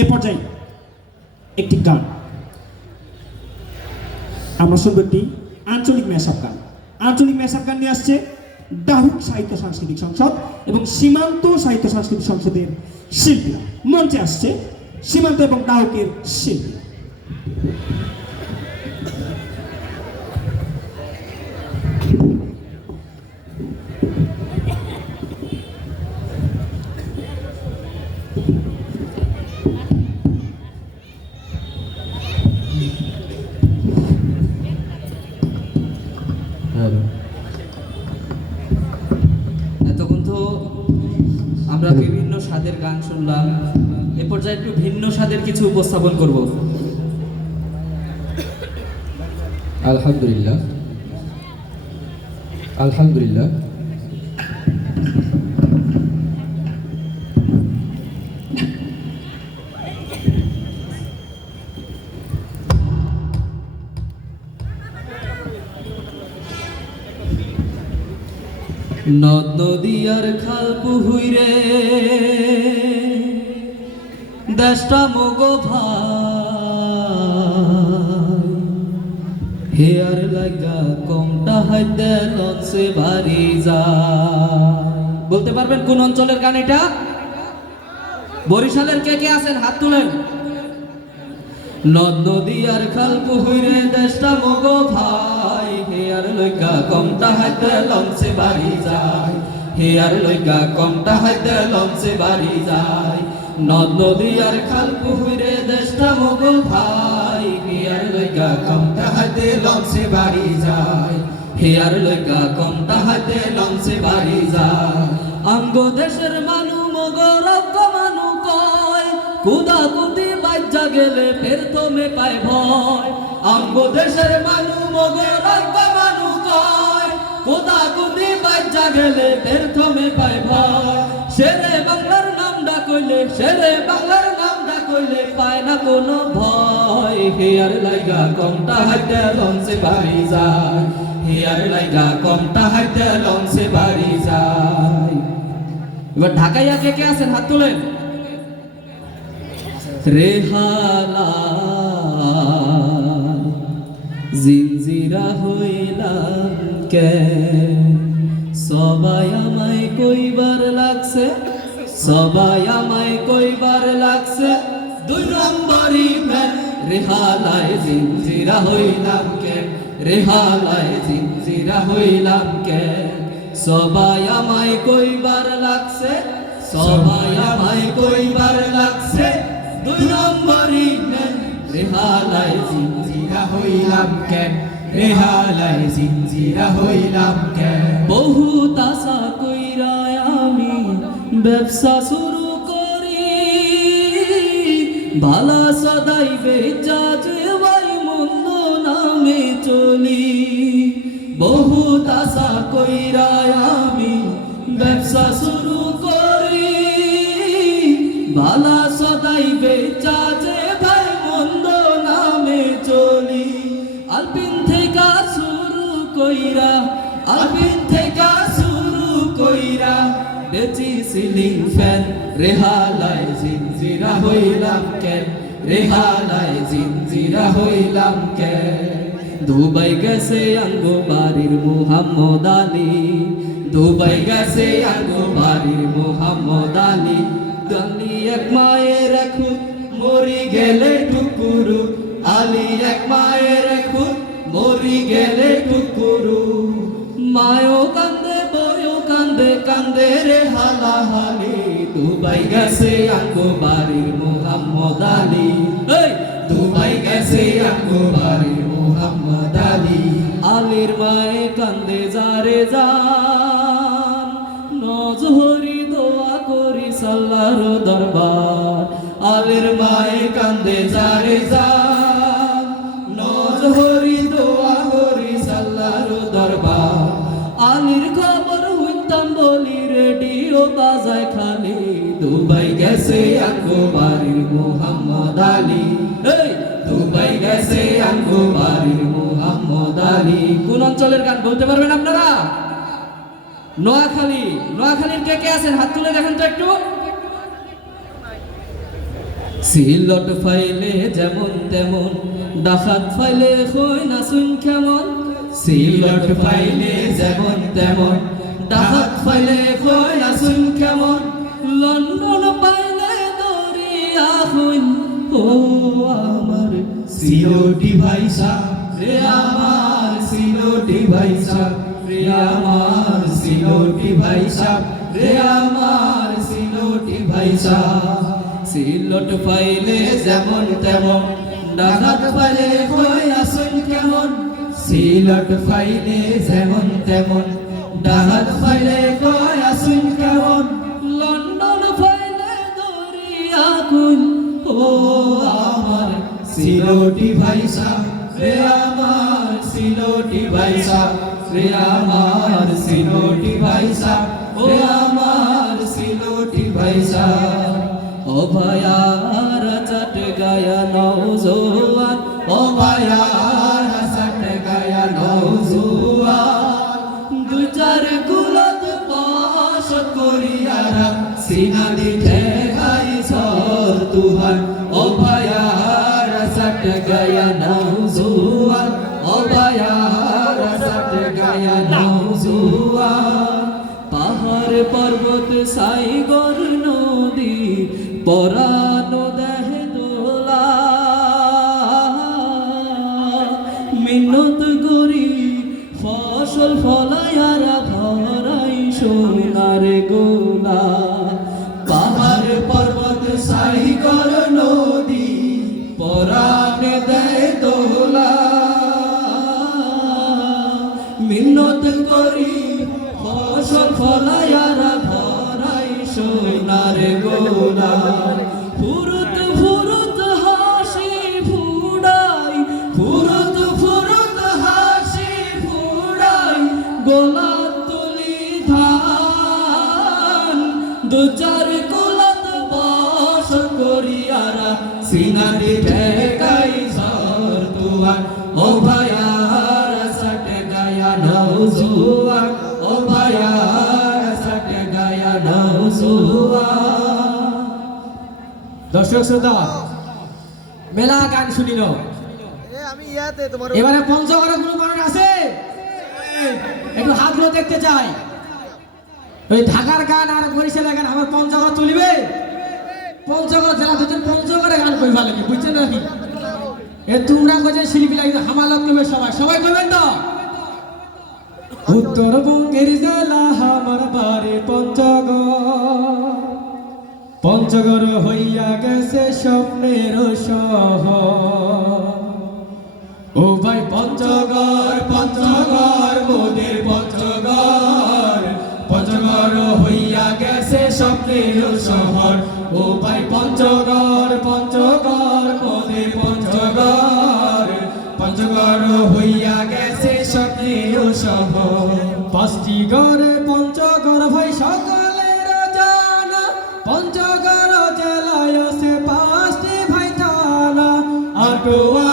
এ পর্যায়ে একটি গান। আমরা শুনব একটি আঞ্চলিক মেসাব গান। আঞ্চলিক মেসাব গান নিয়ে আসছে দারুণ সাহিত্য সাংস্কৃতিক সংসদ এবং সীমান্ত সাহিত্য সাংস্কৃতিক সংসদের শিল্পীরা। মঞ্চে আসছে সীমান্ত এবং ডাহুকের শিল্পী। ভিন্ন স্বাদের কিছু উপস্থাপন করব। আলহামদুলিল্লাহ। আলহামদুলিল্লাহ। নদ নদী আর খাল পুহুইরে দেশটা মগো ভাই। হে আর লাগা কমটা হাইতে লঞ্চে বাড়ি যায়। বলতে পারবেন কোন অঞ্চলের গান এটা? বরিশালের কে কে আছেন? হাত তুলেন। নদ নদী আর খাল পুহুরে দেশটা মগো ভাই। হে আর লইগা কমটা হাইতে লঞ্চে বাড়ি যায়। হে আর লইগা কমটা হাইতে লঞ্চে বাড়ি যায়। নদ নদী আর খাল পুহুরে দেশটা মগো ভাই। হে আর লইগা কমটা হাইতে লঞ্চে বাড়ি যায়। হে আর লইগা কমটা হাইতে লঞ্চে বাড়ি যায়। আঙ্গ দেশের মানু মগো মানু কয়। কুদা কুদি বাজ্জা গেলে ফের তোমে পায় ভয়। আঙ্গ দেশের মানু মগো রক্ত মানু কয়। কুদা কুদি বাজ্জা গেলে ফের তোমে পায় ভয়। সেরে বাংলার নাম ডাকইলে সেরে বাংলার নাম ডাকইলে পায় না কোনো ভয়। হে আর লাইগা কমটা হাইতে লঞ্চে বাড়ি যায়। হে আর লাইগা কমটা হাইতে লঞ্চে বাড়ি যায়। এবার ঢাকাইয়া কে কে আছেন? হাত তোলেন। রেহালা। জিনজিরা হইলাম কে? সবাই আমায় কইবার লাগছে সবাই আমায় কইবার লাগছে, দুই নম্বরই ম্যান রেহালায় জিনজিরা হইলাম কে রেহালায় জিনজিরা হইলাম কে সবাই আমায় কইবার লাগছে, সবাই আমায় কইবার লাগছে, দুই নম্বরই ম্যান রেহালায় জিনজিরা হইলাম কে রেহালায় জিনজিরা হইলাম কে বহুত আশা কইরা আমি ব্যবসা শুরু করি। ভালা সদাই বেচা যে ভাই মন্দ নামে চলি। বহুত আশা কইরা আমি ব্যবসা শুরু করি। ভালা সদাই বেচা যে ভাই নামে চলি। শুরু কইরা বেচি সিলিং ফ্যান রেহালায় জিনজিরা হইলাম কে রেহালায় জিনজিরা হইলাম কে দুবাই গেছে আঙ্গো বাড়ির মুহাম্মদ আলী। দুবাই গেছে আঙ্গো বাড়ির মুহাম্মদ আলী। আলী এক মায়ের খুদ মরি গেলে টুকুরু আলী এক মায়ের খুদ মরি গেলে টুকুরু কান্দে বয়ও কান্দে কান্দে রে হালা হালি দুবাই গেছে আঙ্গো বাড়ির মুহাম্মদ আলী। দুবাই গেছে আঙ্গো বাড়ির মুহাম্মদ আলী। আলীর মায়ে কান্দে যারে যান, নজহরি দোয়া করি সাল্লার দরবার। আলীর মায়ে কান্দে যারে যান বাজায় খালি। দুবাই গেছে আঙ্গো মোহাম্মদ আলী। দুবাই গেছে আঙ্গো মোহাম্মদ আলী। কোন অঞ্চলের গান বলতে পারবেন আপনারা? নোয়াখালী। নোয়াখালীর কে কে আছেন? হাত তুলে দেখেন তো একটু। সিলট ফাইলে যেমন তেমন, ডাকাত ফাইলে হই না শুন কেমন। সিলট ফাইলে যেমন তেমন ডাকাত ফাইলে হই না কেমন? লন্ডন পাইলে দরিয়া হইন। ও আমার সিলোটি ভাইসা, রে আমার সিলোটি ভাইসা, রে আমার সিলোটি ভাইসা, রে আমার সিলোটি ভাইসা। সিলট ফাইলে যেমন তেমন, ডাকাত ফাইলে কই আসুন কেমন? সিলট ফাইলে যেমন তেমন ডাকাত ফাইলে কই আসুন কেমন? লন্ডন ফাইলে দরিয়া কুল। ও আমার সিলোটি ভাইসা রে আমার সিলোটি ভাইসা রে আমার সিলোটি ভাইসা ও আমার সিলোটি ভাইসা। ও ভায়ার চট গায়া নৌজোয়ান ও ভায়ার সিনা দিতে গাই সর তুহান ও ভায়ার গয়া গায়া নৌজোয়ান ও ভায়ার গয়া গায়া নৌজোয়ান পাহাড় পর্বত সাইগর নদী পরানো দর্শক শ্রোতা মেলা গান শুনিল। এ আমি ইয়াতে এবারে পঞ্চগড়ে কোনো মানুষ আছে? একটু হাতগুলো দেখতে চাই। ওই ঢাকার গান আর বরিশালের গান আমার পঞ্চগড় চলিবে? পঞ্চগড় জেলা দুজন পঞ্চগড়ে গান কই ভালো বুঝছেন নাকি এ তোমরা কোথায় শিল্পী লাগবে হামার লোক নেবে সবাই সবাই করবেন তো? উত্তরবঙ্গের জেলা আমার বাড়ি পঞ্চগড়। পঞ্চগড় হইয়া গেছে স্বপ্নের শহর। ও ভাই পঞ্চগড় পঞ্চগড়, মোদের পঞ্চগড়। পঞ্চগড় হইয়া গেছে স্বপ্নের শহর। ও পঞ্চগড় পঞ্চগড় মোদের পঞ্চগড়। পঞ্চগড় হইয়া গেছে স্বপ্নের শহর পাঁচটি গড়ে, পঞ্চগড় ভাই সকলের জানা। পঞ্চগড় জেলায় সে পাঁচটি ভাই থানা আটোয়ারির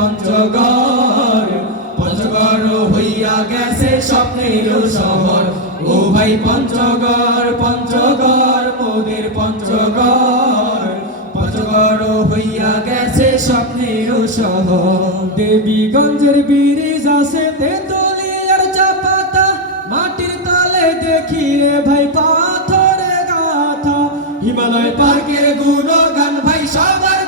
মোদির পঞ্চগড়। পঞ্চগড় হইয়া গেছে স্বপ্নের শহর। ও ভাই পঞ্চগড় পঞ্চগড়, মোদের পঞ্চগড়। পঞ্চগড় হইয়া গেছে স্বপ্নের শহর। দেবীগঞ্জের ব্রিজ আছে তেতুলিয়ার চাপাতা। মাটির তলে দেখি রে ভাই পাথরে গাথা। হিমালয় পার্কের গুণগান ভাই সবার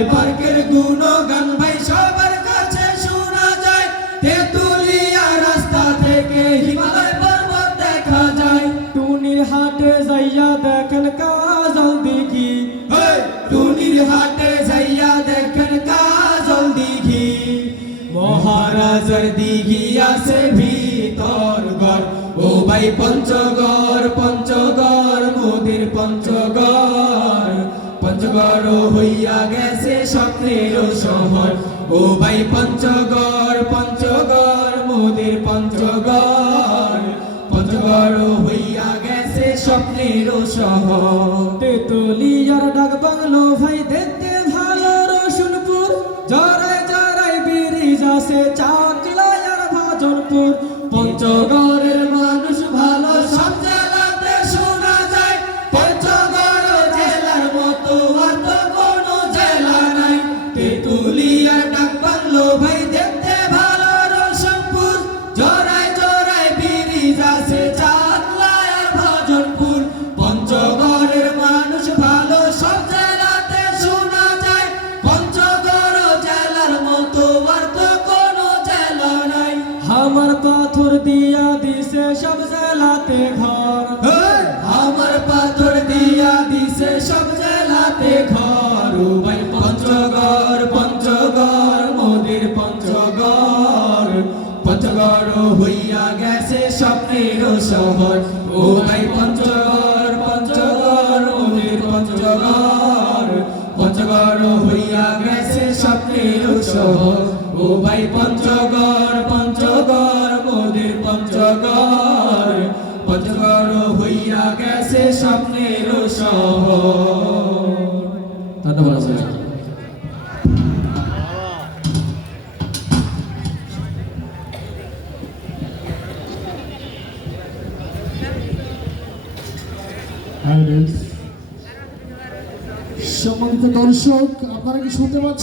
জয় পার্কের গুণগান ভাই, সবার কাছে শোনা যায়। তেতুলিয়া রাস্তা থেকে হিমালয় পর্বত দেখা যায়। টুনির হাটে যাইয়া দেখেন কাজল দিঘি। টুনির হাটে যাইয়া দেখেন কাজল দিঘি। মহারাজার দিঘি আছে ভিতর গড় ও ভাই, পঞ্চগড় পঞ্চগড় মোদির পঞ্চগড়। পঞ্চগড় হইয়া গেছে স্বপ্নের শহর। ও ভাই পঞ্চগড় পঞ্চগড়, মোদের পঞ্চগড়। পঞ্চগড় হইয়া গেছে স্বপ্নের শহর। তেতুলিয়ার ডাক বাংলো ভাই, দেখতে ভালো রসুনপুর জরাই জরাই বিরিজ আছে চাকলায়ার ভাজনপুর। পঞ্চগড়ের সব জেলাতে ঘর। আমার পাথর দিয়া দিছে সব জেলাতে ঘর। ও ভাই পঞ্চগড় পঞ্চগড় মোদের পঞ্চগড়। পঞ্চগড় হইয়া গেছে স্বপ্নের শহর। ও ভাই পঞ্চগড় পঞ্চগড় মোদের পঞ্চগড়। পঞ্চগড় হইয়া গেছে স্বপ্নের শহর। ও ভাই পঞ্চগড় পঞ্চগড় পঞ্চগড় হইয়া গেছে স্বপ্নের শহর। ধন্যবাদ স্যার। সম্মানিত দর্শক আপনারা কি শুনতে পাচ্ছেন?